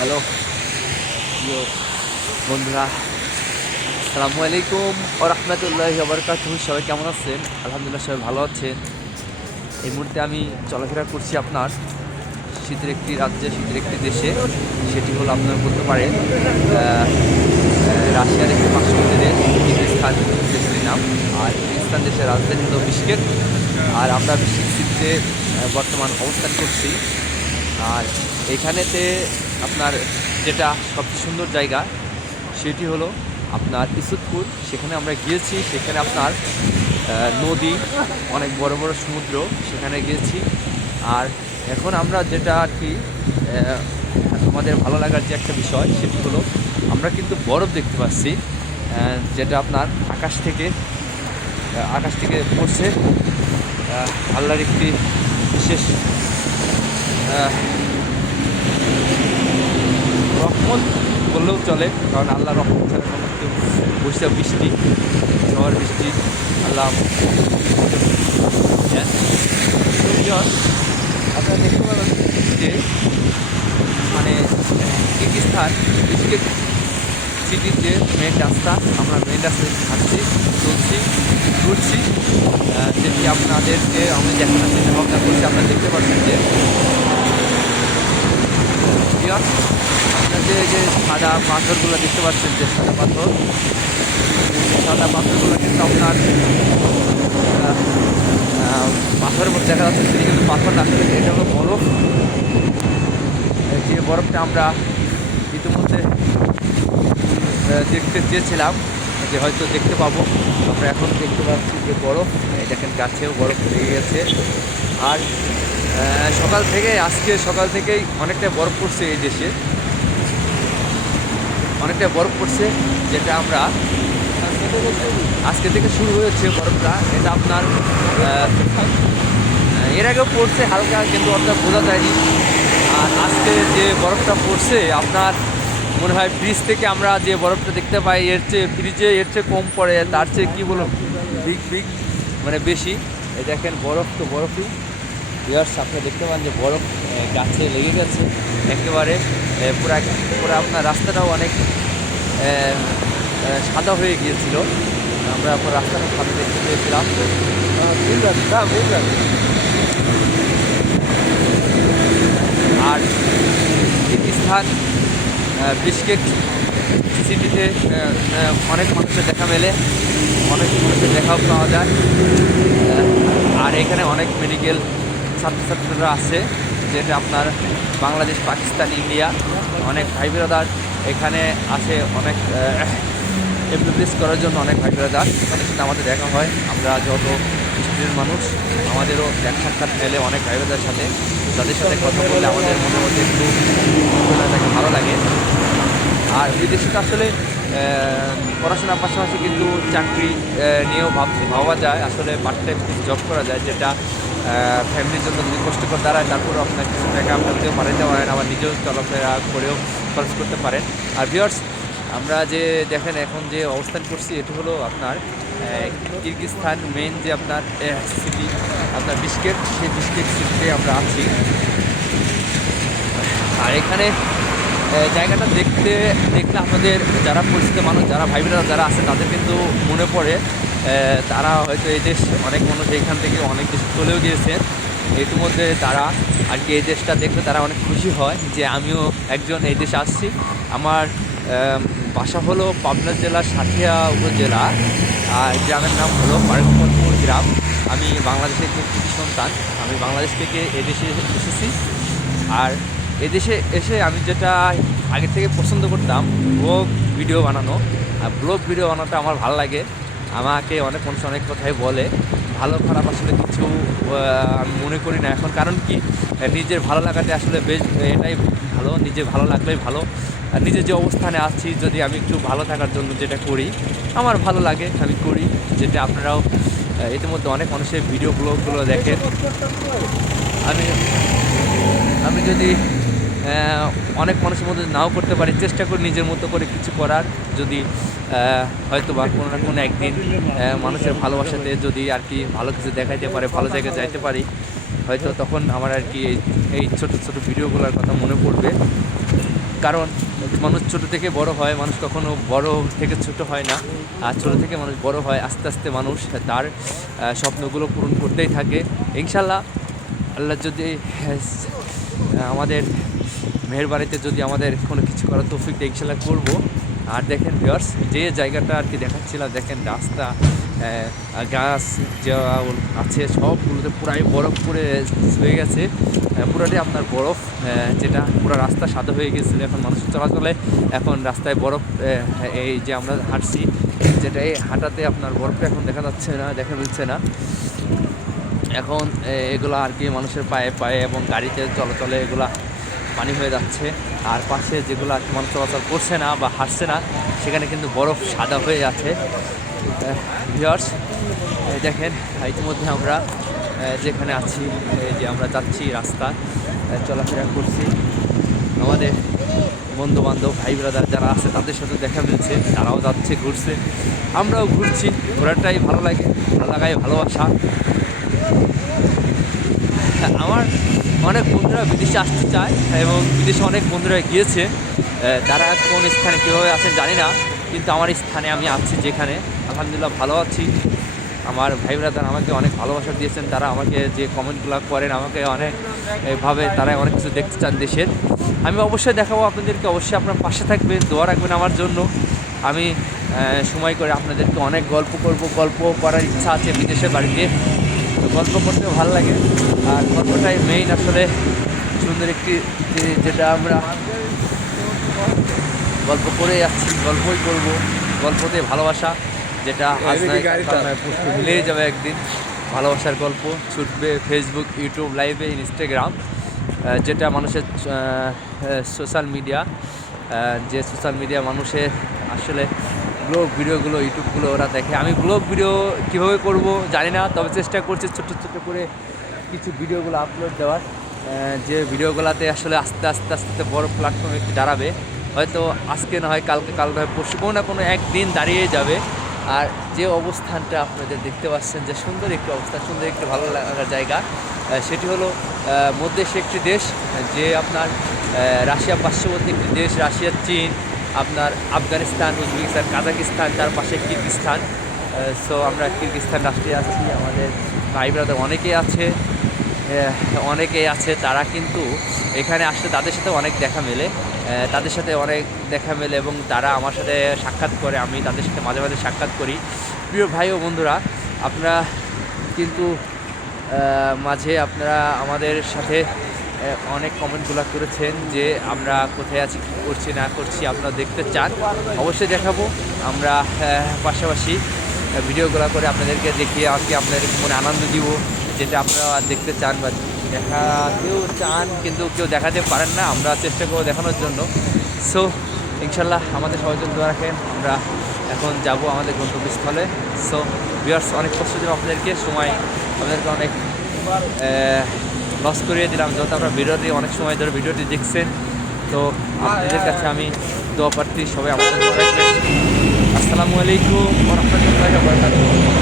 Hello. বন্ধুরা আসসালামু আলাইকুম ও রহমতুল্লাহ আবরকাত সবাই কেমন আছেন? আলহামদুলিল্লাহ সবাই ভালো আছেন। এই মুহূর্তে আমি চলাফেরা করছি আপনার শীতের একটি রাজ্যে শীতের একটি দেশে। সেটি হলো আপনার বলতে পারেন রাশিয়ার একটি পার্শ্ববর্তী দেশ নাম। আর কিরগিজস্তান দেশের রাজধানী হলো বিস্কেট আর আমরা আহ, বর্তমান অবস্থান করছি। আর এখানেতে আপনার যেটা সবচেয়ে সুন্দর জায়গা, সেটি হলো আপনার ইসুদপুর সেখানে আমরা গিয়েছি, সেখানে আপনার নদী, অনেক বড় বড় সমুদ্র, সেখানে গিয়েছি। আর এখন আমরা যেটা আর কি আমাদের ভালো লাগার যে একটা বিষয়, সেটি হলো আমরা কিন্তু বরফ দেখতে পাচ্ছি যেটা আপনার আকাশ থেকে আকাশ থেকে পড়ছে। আল্লাহর একটি বিশেষ রহমত বললেও চলে, কারণ আল্লাহ রহমত ছাড়া কোনো বৈশা বৃষ্টি, ঝড়, বৃষ্টি, আল্লাহ। আপনারা দেখতে পাবেন যে মানে কিরগিজস্তান বিস্কেট সিটির যে, মেন রাস্তা আমরা মেন রাস্তায় হাঁটছি চলছি, ঘুরছি যেটি আপনাদেরকে আমি দেখানোর চিন্তা ভাবনা করছি আপনারা দেখতে পাচ্ছেন যে বিয়স, আপনার যে যে সাদা পাথরগুলো দেখতে পাচ্ছেন যে সাদা পাথর সাদা পাথরগুলো কিন্তু আপনার পাথরের মধ্যে দেখা যাচ্ছে সেটি কিন্তু পাথর না এটা হলো বরফ। যে বরফটা আমরা ইতিমধ্যে দেখতে চেয়েছিলাম যে হয়তো দেখতে পাবো। আমরা এখন দেখতে পাচ্ছি যে বরফ দেখেন গাছেও বরফ লেগে গেছে। আর সকাল থেকে, আজকে সকাল থেকেই অনেকটা বরফ পড়ছে এই দেশে। অনেকটা বরফ পড়ছে, যেটা আমরা আজকে থেকে শুরু হয়েছে বরফটা। এটা আপনার এর আগেও পড়ছে হালকা, কিন্তু অতটা বোঝা যায়নি। আর আজকে যে বরফটা পড়ছে, আপনার মনে হয় ব্রিজ থেকে আমরা যে বরফটা দেখতে পাই, এর চেয়ে ব্রিজে এর চেয়ে কম পড়ে, তার চেয়ে কী বলুন বিগ বিগ মানে বেশি। এই দেখেন, বরফ তো বরফই। ইয়ার্স আপনি দেখতে পান যে বরফ গাছে লেগে গেছে। একেবারে পুরা পুরো আপনার রাস্তাটাও অনেক সাদা হয়ে গিয়েছিল। আমরা আপনার রাস্তাটা সাদা দেখতে পেয়েছিলাম। আর আহ, বিশকেক সিটিতে অনেক মানুষের দেখা মেলে। অনেক মানুষের দেখাও পাওয়া যায়। আর এখানে অনেক মেডিকেল ছাত্রছাত্রীরা আছে, যেটা আপনার বাংলাদেশ, পাকিস্তান, ইন্ডিয়া, অনেক ভাই ব্রাদার এখানে আছে, অনেক এমবিবিএস করার জন্য অনেক ভাই ব্রাদার। তাদের সাথে আমাদের দেখা হয়। আমরা যত স্টুডেন্ট মানুষ, আমাদেরও দেখা সাক্ষাৎ মেলে অনেক ভাই ব্রাদার সাথে। তাদের সাথে কথা বললে আমাদের মধ্যে একটু ভালো লাগে। আর বিদেশে তো আসলে পড়াশোনার পাশাপাশি কিন্তু চাকরি নিয়েও ভাব ভাবা যায়। আসলে পার্ট টাইম জব করা যায়, যেটা ফ্যামিলির জন্য যদি কষ্টকর দাঁড়ায় তারপরে আপনার কিছু টাকা আপনার নিজেও পাঠাতে পারেন আবার নিজেও চলাফেরা করেও খরচ করতে পারেন। আর ভিওর্স আমরা যে দেখেন এখন যে অবস্থান করছি এটি হলো আপনার আহ, কিরগিজস্তান মেন যে আপনার সিটি আপনার বিস্কেট সেই বিস্কেট সিটিতে আমরা আছি। আর এখানে জায়গাটা দেখতে দেখলে আমাদের যারা পরিচিত মানুষ যারা ভাই বোনেরা যারা আছে তাদের কিন্তু মনে পড়ে তারা হয়তো এই দেশ অনেক মানুষ এখান থেকে অনেক দেশে চলেও গিয়েছে। ইতিমধ্যে তারা আর কি এই দেশটা দেখলে তারা অনেক খুশি হয় যে আমিও একজন এই দেশে আসছি। আমার বাসা হলো পাবনা জেলার সাথিয়া উপজেলা। আর গ্রামের নাম হলো পারকমপুর গ্রাম। আমি বাংলাদেশের একটি সন্তান। আমি বাংলাদেশ থেকে এদেশে এসেছি। আর এদেশে এসে আমি যেটা আগে থেকে পছন্দ করতাম, ব্লগ ভিডিও বানানো। আর ব্লগ ভিডিও বানানোটা আমার ভালো লাগে। আমাকে অনেক মানুষ অনেক কথাই বলে। ভালো খারাপ আসলে কিছু আমি মনে করি না। এখন কারণ কি? নিজের ভালো লাগাতে আসলে বেশ, এটাই ভালো। নিজে ভালো লাগলেই ভালো। আর নিজের যে অবস্থানে আছি, যদি আমি একটু ভালো থাকার জন্য যেটা করি, আমার ভালো লাগে, আমি করি। যেটা আপনারাও ইতিমধ্যে অনেক মানুষের ভিডিও, ব্লগগুলো দেখেন। আমি আমি যদি অনেক মানুষের মধ্যে নাও করতে পারি। চেষ্টা করি নিজের মতো করে কিছু করার। যদি হয়তো বা কোনো না কোনো একদিন মানুষের ভালোবাসাতে যদি আর কি ভালো কিছু দেখাইতে পারে ভালো জায়গায় যাইতে পারি হয়তো তখন আমার আর কি এই- ছোট ছোট ভিডিওগুলোর কথা মনে পড়বে। কারণ মানুষ ছোট থেকে বড় হয় মানুষ কখনো বড় থেকে ছোট হয় না। আর ছোট থেকে মানুষ বড় হয় আস্তে আস্তে মানুষ তার স্বপ্নগুলো পূরণ করতেই থাকে। ইনশাল্লাহ আল্লাহ যদি আহ, আমাদের মেহরবানিতে যদি আমাদের কোনো কিছু করার তৌফিক ইনশাল্লাহ করব। আর দেখেন ভিউয়ার্স যে জায়গাটা আর কি দেখাচ্ছিলাম, দেখেন রাস্তা গাছ, যা আছে, সবগুলোতে পুরাই বরফ পড়ে, হয়ে গেছে। পুরাটাই আপনার বরফ যেটা পুরো রাস্তা সাদা হয়ে গেছিল। এখন মানুষ চলাচলে এখন রাস্তায় বরফ এই যে আমরা হাঁটছি, যেটা এই হাঁটাতে আপনার বরফটা এখন দেখা যাচ্ছে না, দেখা যাচ্ছে না। এখন এগুলো আর কি মানুষের পায়ে পায়ে এবং গাড়িতে চলাচলে এগুলা পানি হয়ে যাচ্ছে। আর পাশে যেগুলো আর চলাচল করছে না বা হাঁটছে না, সেখানে কিন্তু বরফ সাদা হয়ে আছে ভিওর্স দেখেন, ইতিমধ্যে আমরা যেখানে আছি যে আমরা যাচ্ছি রাস্তা চলাফেরা করছি। আমাদের বন্ধু বান্ধব ভাই ব্রাদার যারা আছে, তাদের সাথে দেখা মিলছে, তারাও যাচ্ছে, ঘুরছে। আমরাও ঘুরছি, ঘোরাটাই ভালো লাগে, ভালো লাগাই ভালোবাসা। আমার অনেক বন্ধুরা বিদেশে আসতে চায় এবং বিদেশে অনেক বন্ধুরা গিয়েছে। তারা কোন স্থানে কীভাবে আছেন জানি না, কিন্তু আমার স্থানে আমি আছি যেখানে। আলহামদুলিল্লাহ ভালো আছি। আমার ভাই ব্রাদার আমাকে অনেক ভালোবাসা দিয়েছেন, তারা আমাকে যে কমেন্টগুলো করেন আমাকে অনেক ভাবে তারা অনেক কিছু দেখতে চান দেশের। আমি অবশ্যই দেখাবো আপনাদেরকে, অবশ্যই আপনার পাশে থাকবেন, দোয়া রাখবেন আমার জন্য। আমি সময় করে আপনাদেরকে অনেক গল্প করব, গল্প করার ইচ্ছা আছে বিদেশের বাড়িতে। গল্প করতে ভালো লাগে। আর গল্পটাই মেইন আসলে সুন্দর একটি যেটা আমরা গল্প করে যাচ্ছি গল্পই করব গল্পতে ভালোবাসা যেটা মিলেই যাবে একদিন। ভালোবাসার গল্প ছুটবে ফেসবুক ইউটিউব লাইভে ইনস্টাগ্রাম যেটা মানুষের সোশ্যাল মিডিয়া যে সোশ্যাল মিডিয়া মানুষের আসলে ব্লগ ভিডিওগুলো ইউটিউবগুলো ওরা দেখে। আমি ব্লগ ভিডিও কীভাবে করব জানি না, তবে চেষ্টা করছি ছোটো ছোটো করে কিছু ভিডিওগুলো আপলোড দেওয়ার। যে ভিডিওগুলোতে আসলে আস্তে আস্তে আস্তে আস্তে বড় প্ল্যাটফর্মে একটু দাঁড়াবে। হয়তো আজকে না হয়, কালকে, কাল নয় পরশু কোনো না কোনো একদিন দাঁড়িয়ে যাবে। আর যে অবস্থানটা আপনাদের দেখতে পাচ্ছেন, যে সুন্দর একটি অবস্থান সুন্দর একটি ভালো লাগার জায়গা সেটি হলো মধ্যদেশে একটি দেশ, যে আপনার রাশিয়া পার্শ্ববর্তী একটি দেশ, রাশিয়া, চীন আপনার আফগানিস্তান, উজবেকিস্তান, কাজাকিস্তান, তার পাশে কিরগিস্তান। সো আমরা কিরগিস্তান রাষ্ট্রে আছি, আমাদের ভাই ব্রাদার অনেকেই আছে অনেকেই আছে, তারা কিন্তু এখানে আসলে তাদের সাথে অনেক দেখা মেলে তাদের সাথে অনেক দেখা মেলে এবং তারা আমার সাথে সাক্ষাৎ করে, আমি তাদের সাথে মাঝে মাঝে সাক্ষাৎ করি। প্রিয় ভাই ও বন্ধুরা, আপনারা কিন্তু মাঝে আপনারা আমাদের সাথে অনেক কমেন্টগুলো করেছেন যে আমরা কোথায় আছি, কী করছি, না করছি, আপনারা দেখতে চান। অবশ্যই দেখাবো। আমরা পাশাপাশি ভিডিওগুলো করে আপনাদেরকে দেখিয়ে আর কি আপনাদের মনে আনন্দ দিব, যেটা আপনারা দেখতে চান বা দেখাতেও চান কিন্তু কেউ দেখাতে পারেন না, আমরা চেষ্টা করব দেখানোর জন্য। সো ইনশাল্লাহ আমাদের সহযোগ রাখেন, আমরা এখন যাব আমাদের গন্তব্যস্থলে। সো ভিউয়ার্স অনেক কষ্ট দেবো আপনাদেরকে, সময় আপনাদেরকে অনেক লস করিয়ে দিলাম যত আপনারা ভিডিওটি অনেক সময় ধরে ভিডিওটি দেখছেন, তো আপনাদের কাছে আমি দোয়া প্রার্থী সবাই আমাদের। আসসালামু আলাইকুম রহমতুল্লাহ